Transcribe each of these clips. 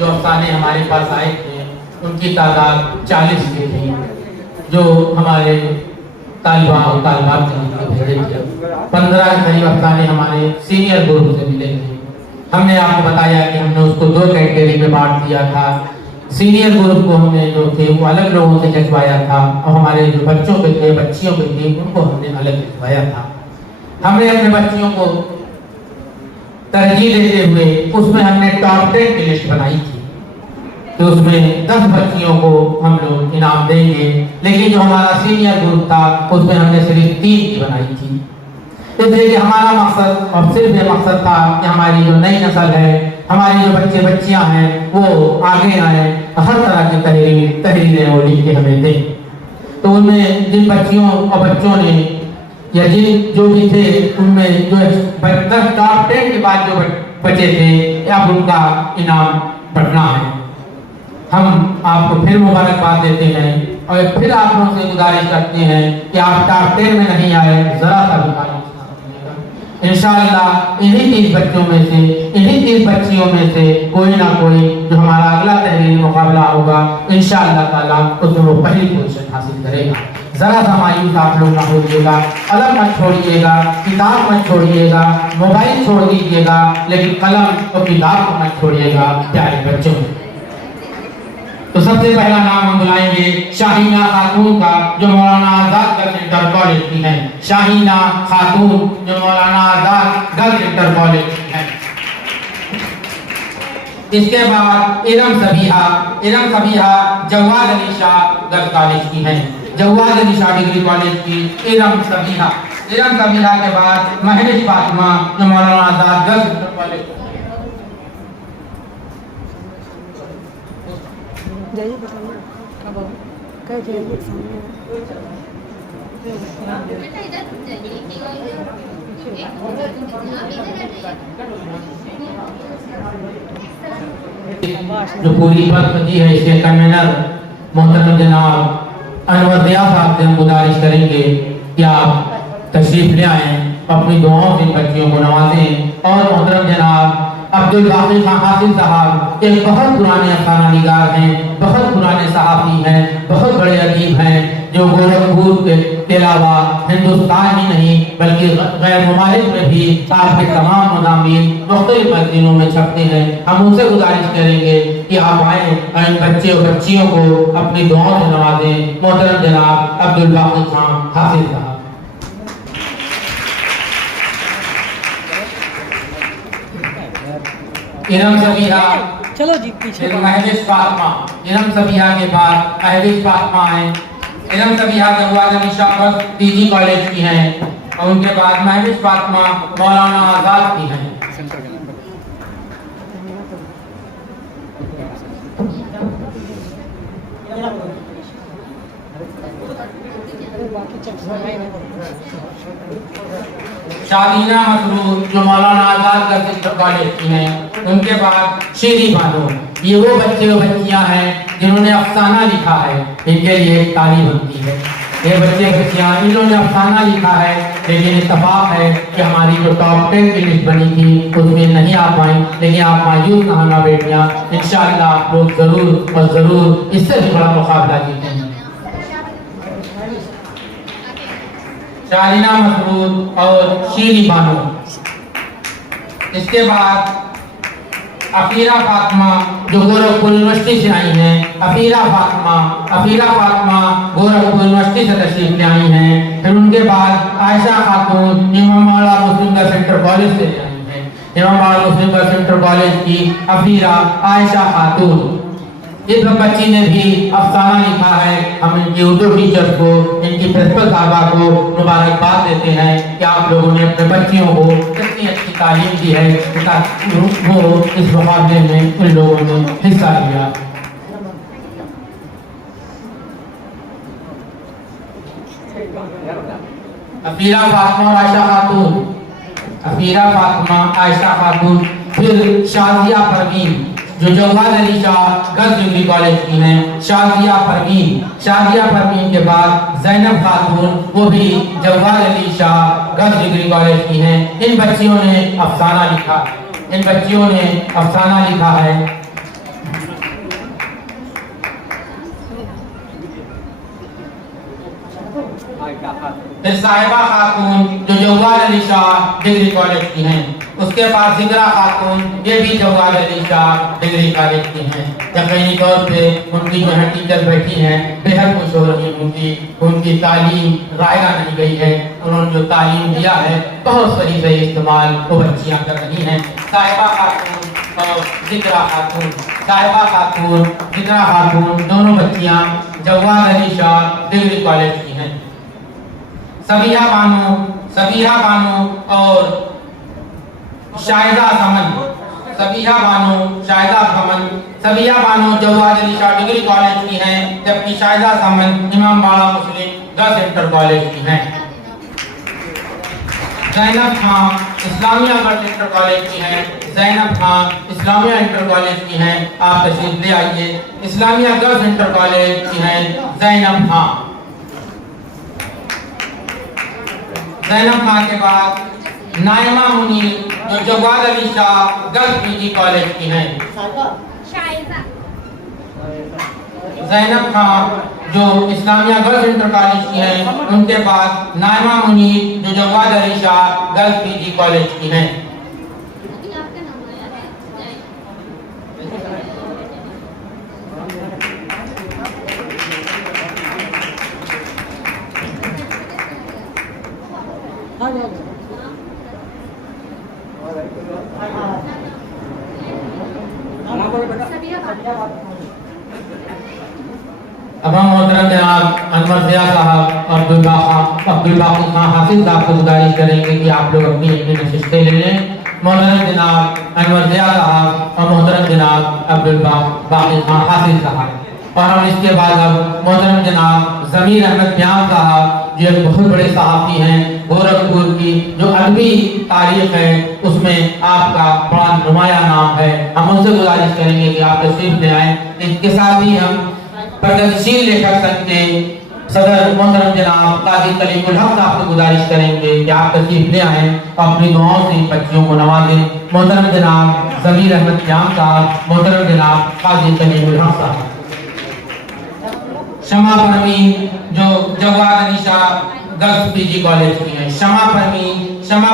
जो अफसाने हमारे पास आए थे उनकी तादाद 40 की थी, जो हमारे तालिबा और तालिबात ने भेजे थे। 15 के करीब अफसाने हमारे सीनियर ग्रुप से मिले थे। हमने आपको बताया कि हमने उसको 2 कैटेगरी में बांट दिया था। सीनियर ग्रुप को हमने जो थे वो अलग लोगों से जजवाया था, और हमारे जो बच्चों पे थे, बच्चियों पे थे, उनको हमने अलग जजवाया था। हमने अपने बच्चियों को तरजीह देते हुए उसमें हमने टॉप 10 की लिस्ट बनाई थी, तो उसमें 10 बच्चियों को हम लोग इनाम देंगे, लेकिन जो हमारा सीनियर ग्रुप था उसमें हमने सिर्फ 3 की बनाई थी। इसलिए कि हमारा मकसद और सिर्फ ये मकसद था कि हमारी जो नई नस्ल है, हमारी जो बच्चे बच्चियां हैं, वो आगे आए, हर तरह की तहरीरें वो लिख के हमें दें। तो उनमें जिन बच्चियों और बच्चों ने या जिन जो भी थे उनमें जो 10 टॉप 10 के बाद जो बचे थे, अब उनका इनाम बढ़ना है। हम आपको फिर मुबारकबाद देते हैं और फिर आप लोगों से गुजारिश करते हैं कि आप टॉप 10 में नहीं आए, जरा सा भी इंशाअल्लाह इन्हीं 30 बच्चों में से, इन्हीं 30 बच्चियों में से कोई ना कोई जो हमारा अगला तहरीरी मुकाबला होगा, इंशाअल्लाह ताला उसमें वो पहली पोजीशन हासिल करेगा। जरा सा मायूस आप लोग ना होइएगा, कलम मत छोड़िएगा, किताब मत छोड़िएगा, मोबाइल छोड़ दीजिएगा, लेकिन कलम और किताब को मत छोड़िएगा प्यारे बच्चों। तो सबसे पहला नाम हम बुलाएंगे शाहीना खातून का, जो Maulana Azad girls inter college की है। शाहीना खातून जो Maulana Azad girls inter college की है। इसके बाद इरम सबिहा जवाद अली शाह गर्ल्स कॉलेज की है। जवाद अली शाह डिग्री कॉलेज की इरम सबिहा के बाद महरिश फातिमा जो Maulana Azad girls inter college जाइए बताइए कब कह जाइए सामने जो पूरी बात बची है, इसके कन्वीनर मोहतरम जनाब अनवर दिया साहब से हम गुजारिश करेंगे कि आप तशरीफ ले आए, अपनी दुआओं से बच्चियों को नवाजें। और मोहतरम जनाब अब्दुल बाकी खान हासिल साहब एक बहुत पुराने अफसाना निगार हैं, बहुत पुराने सहाफ़ी हैं, बहुत बड़े अदीब हैं, जो गोरखपुर के अलावा हिंदुस्तान ही नहीं बल्कि गैर ममालिक में भी आपके तमाम मज़ामीन मुख्तलिफ मदीनों में छपते हैं। हम उनसे गुजारिश करेंगे कि आप आए और इन बच्चे और बच्चियों को अपनी दुआओं से नवाजें। मोहतरम जनाब अब्दुल बाकी खान हासिल साहब। इरम सबिहा, चलो जी पीछे महविश फातिमा। इरम सबिहा के बाद महविश फातिमा है। इरम सबिहा जवाद अली शाह पीजी कॉलेज की हैं, और उनके बाद महविश फातिमा मौलाना आजाद की हैं। शादीना मसरूर जो Maulana Azad girls inter college की हैं। उनके बाद शेरी बानो, ये वो बच्चे और बच्चियां हैं जिन्होंने अफसाना लिखा है, इनके लिए एक ताली बनती है। ये बच्चे बच्चियां इन्होंने अफसाना लिखा है, लेकिन इत्तफाक है कि हमारी जो टॉप 10 की लिस्ट बनी थी उसमें नहीं आ पाई, लेकिन आप मायूस ना होना बेटियां, इंशाअल्लाह आप लोग जरूर और जरूर इससे भी बड़ा मुकाबला जीतेंगे। शालीना मसरूर और शीरी बानो। इसके बाद अफीरा फातिमा जो गोरखपुर यूनिवर्सिटी से आई हैं। अफीरा फातिमा गोरखपुर यूनिवर्सिटी से तशरीफ ले आई हैं। फिर उनके बाद आयशा खातून इमाम आला मुस्लिम गर्ल्स इंटर कॉलेज से आई हैं। इमाम आला मुस्लिम गर्ल्स इंटर कॉलेज की अफीरा आयशा खातून, इस बच्ची ने भी अफसाना लिखा है। हम इनकी उर्दू टीचर को, इनकी प्रिंसिपल साहबा को मुबारकबाद देते हैं कि आप लोगों ने अपने बच्चियों को कितनी अच्छी तालीम दी है, वो इस मुकाबले में इन लोगों ने हिस्सा लिया। अफीरा फातिमा आयशा खातून, फिर शाजिया परवीन जो Jawad Ali Shah girls degree college की हैं। शाजिया परवीन के बाद जैनब खातून, वो भी Jawad Ali Shah girls degree college की हैं। इन बच्चियों ने अफसाना लिखा है। फिर साहिबा खातून जो जवाद अली शाह डिग्री कॉलेज की हैं, उसके बाद जिगरा खातून, ये भी जवाद अली शाह डिग्री कॉलेज की हैं। यकीनी तौर पे उनकी जो है टीचर बैठी हैं, बेहद खुश हो रही हैं। उनकी तालीम रायगा नहीं गई है, उन्होंने जो तालीम दिया है बहुत सही से इस्तेमाल वो बच्चियाँ कर रही हैं। साहिबा खातून और जिगरा खातून, साहिबा खातून, जिगरा खातून, दोनों बच्चियाँ जवाद अली शाह डिग्री कॉलेज की हैं। सबीहा बानो और शाहिदा समन, सबीहा बानो, शाहिदा समन, सबीहा बानो जवाद अली शाह डिग्री कॉलेज की हैं, जबकि Shahida Saman Imambara Muslim girls inter college की हैं। Zainab Khan Islamia girls inter college की हैं, ज़ैनब खां इस्लामिया इंटर कॉलेज की हैं। आप तशरीफ ले आइए। इस्लामिया गर्ल्स इंटर कॉलेज की हैं ज़ैनब खां। ज़ैनब खां के बाद नाइमा मुनीर जो Jawad Ali Shah girls PG college की हैं। ज़ैनब खां जो इस्लामिया गर्ल्स इंटर कॉलेज की हैं, उनके बाद नाइमा मुनीर जो Jawad Ali Shah girls PG college की हैं। अब हम मोहतरम जनाब अनवर ज़िया साहब और अब्दुल बाकी खां हाफिज साहब को गुजारिश करेंगे कि आप लोग अपनी अपनी नशिस्तें ले लें। मोहतरम जनाब अनवर ज़िया साहब और मोहतरम जनाब अब्दुल बाकी खां हाफिज साहब, और हम इसके बाद अब मोहतरम जनाब ज़मीर अहमद ब्याम साहब जो एक बहुत बड़े सहाफ़ी हैं, गोरखपुर की जो अदबी तारीख है उसमें आपका बड़ा नुमाया नाम है, हम उनसे गुजारिश करेंगे कि आप तशरीफ ले आएँ। इसके साथ ही हम प्रगतिशील लेखक संघ के सदर मोहतरम जनाब काजी कलीमुल हक साहब को गुजारिश करेंगे कि आप तशरीफ ले आएँ और अपनी दुआओं से इन बच्चियों को नवाजें। मोहतरम जनाब ज़मीर अहमद ब्याम साहब, मोहतरम जनाब काजी कलीमुल हक साहब। शमा परवीन जो Jawad Ali Shah girls PG college की हैं। शमा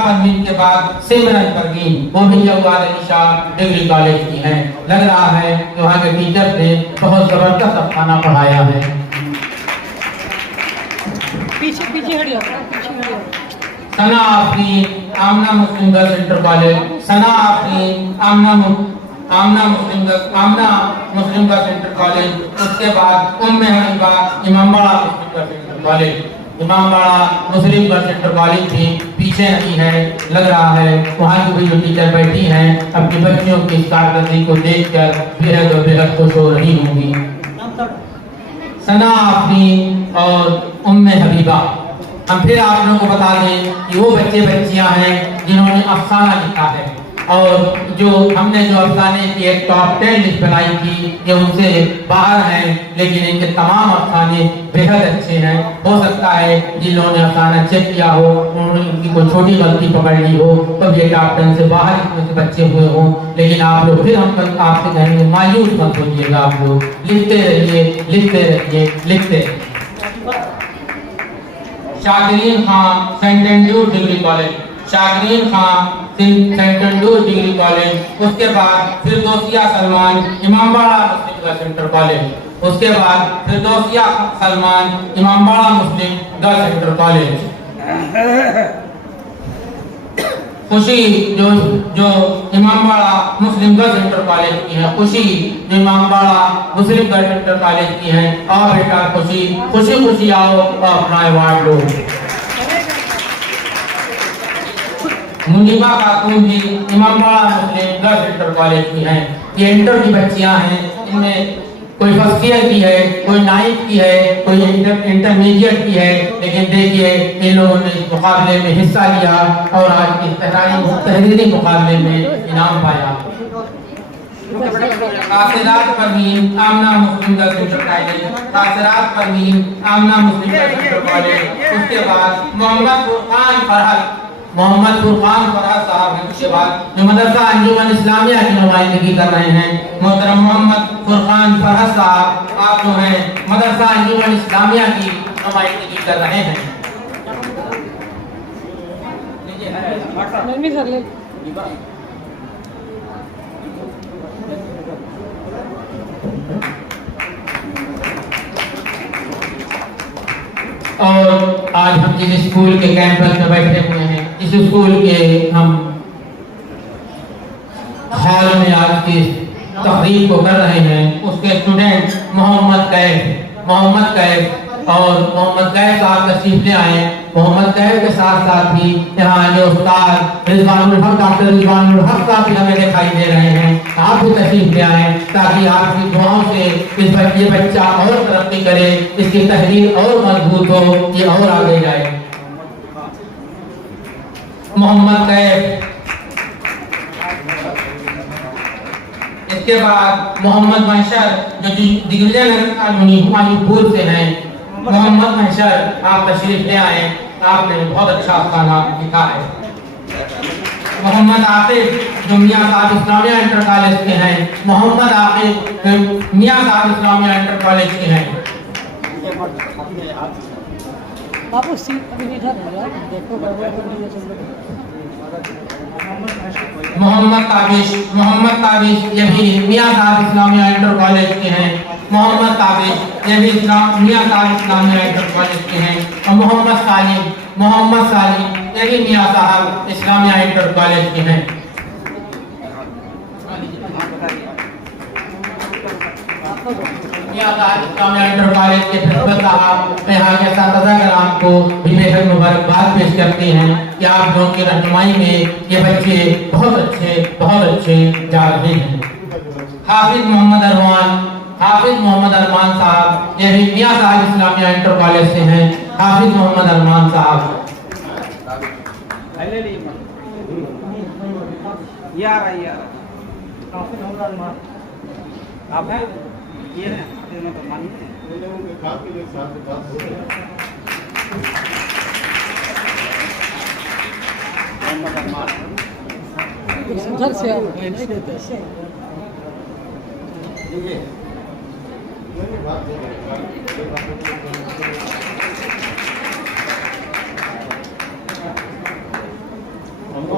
परवीन के बाद सिमरन परवीन, वो भी जवाद अली शाह डिग्री कॉलेज की हैं। लग रहा है कि वहाँ के टीचर ने बहुत जबरदस्त अफसाना पढ़ाया है। पीछे पीछे हटियो। Sana Afreen Amna Muslim girls inter college, Sana Afreen Amna Muslim girls inter college. उसके बाद Umme Hanifa Imambara Muslim girls inter college. Imambara Muslim girls inter college भी पीछे नहीं है, लग रहा है वहाँ की भी जो टीचर बैठी हैं अपनी बच्चियों की इस कारकर्दगी को देखकर बेहद खुश हो रही होंगी। सना आफरीन और उम्मे हबीबा। हम फिर आप लोगों को बता दें कि वो बच्चियां हैं जिन्होंने अफसाना लिखा है, और जो हमने जो अफसाने की एक टॉप 10 लिस्ट बनाई थी ये उनसे बाहर हैं, लेकिन इनके तमाम अफसाने बेहद अच्छे हैं। हो सकता है जिन लोगों ने अफसाना चेक किया हो उनकी कोई छोटी गलती पकड़ ली हो तो ये टॉप 10 से बाहर इसमें से बच्चे हुए हों, लेकिन आप लोग फिर हम आपसे कहेंगे मायूस मत होइएगा, आप लोग लिखते रहिए। Shakireen Khan Saint Andrews degree college, Shakireen Khan Saint Andrews degree college. उसके बाद Firdausia Salman Imambara Muslim girls inter college. उसके बाद Firdausia Salman Imambara Muslim girls inter college. Khushi जो Imambara Muslim girls inter college की है, खुशी जो Imambara Muslim girls inter college की है। आओ बेटा खुशी आओ और अपना अवार्ड लो। Muniba Khatoon ji Imambara Muslim girls inter college की हैं। ये इंटर की बच्चियां हैं, इनमें कोई फर्स्ट ईयर की है, कोई 9th की है, कोई इंटरमीडिएट की है, लेकिन देखिए इन लोगों ने इस मुकाबले में हिस्सा लिया और आज इस तहरीरी मुकाबले में इनाम पाया। Kasirat Parveen Amna Muslim girls inter college, Kasirat Parveen Amna Muslim girls inter college. उसके बाद मोहम्मद फुरकान फरहत साहब हैं। उसके बाद जो मदरसा अंजुमन इस्लामिया की नुमाइंदगी कर रहे हैं मोहतरम मोहम्मद फुरकान फरहत साहब, आप जो हैं मदरसा अंजुमन इस्लामिया की नुमाइंदगी कर रहे हैं। नहीं सर ले और आज हम जिस स्कूल के कैंपस में बैठे हुए हैं, इस स्कूल के हम हॉल में आज की तकरीर को कर रहे हैं, उसके स्टूडेंट मोहम्मद कैफ और मोहम्मद कैफ साहब तशरीफ ले आए। मोहम्मद कैफ के साथ साथ ही यहाँ के उस्ताद रिजवानुल हक, डॉक्टर रिजवानुल हक साहब भी हमें दिखाई दे रहे हैं। आप भी तशरीफ ले आए ताकि आपकी दुआओं से ये बच्चा और तरक्की करे, इसकी तहरीर और मजबूत हो, ये और आगे जाए। मोहम्मद कैफ, इसके बाद मोहम्मद महशर जो दिग्विजय हुमायूंपुर से हैं। मोहम्मद महशर, आप तशरीफ ले आए, आपने बहुत अच्छा खाना लिखा है। मोहम्मद आकिब जो मियां साहब इस्लामिया इंटर कॉलेज के हैं, मोहम्मद आकिब मियां साहब इस्लामिया इंटर कॉलेज के हैं। बाबू सीट अभी नहीं था यार, देखो गड़बड़ कर दी है। मोहम्मद ताबिश ये भी मियां साहब इस्लामिया इंटर कॉलेज के हैं। मोहम्मद ताबिश ये भी मियां साहब इस्लामिया इंटर कॉलेज के हैं। और मोहम्मद सालिम ये भी मियां साहब इस्लामिया इंटर कॉलेज के हैं। मियां साहब इस्लामिया इंटर कॉलेज के प्रिंसिपल साहब यहाँ के साथीज़ा कराम को भी बेहद मुबारकबाद पेश करते हैं कि आप लोगों की रहनुमाई में ये बच्चे बहुत अच्छे जा रहे हैं। हाफिज मोहम्मद अरमान साहब ये भी मियां साहब इस्लामिया इंटर कॉलेज से हैं। हाफिज मोहम्मद अरमान साहब आप हैं ये ना तो मानिए उधर से आओ, नहीं देते से हमको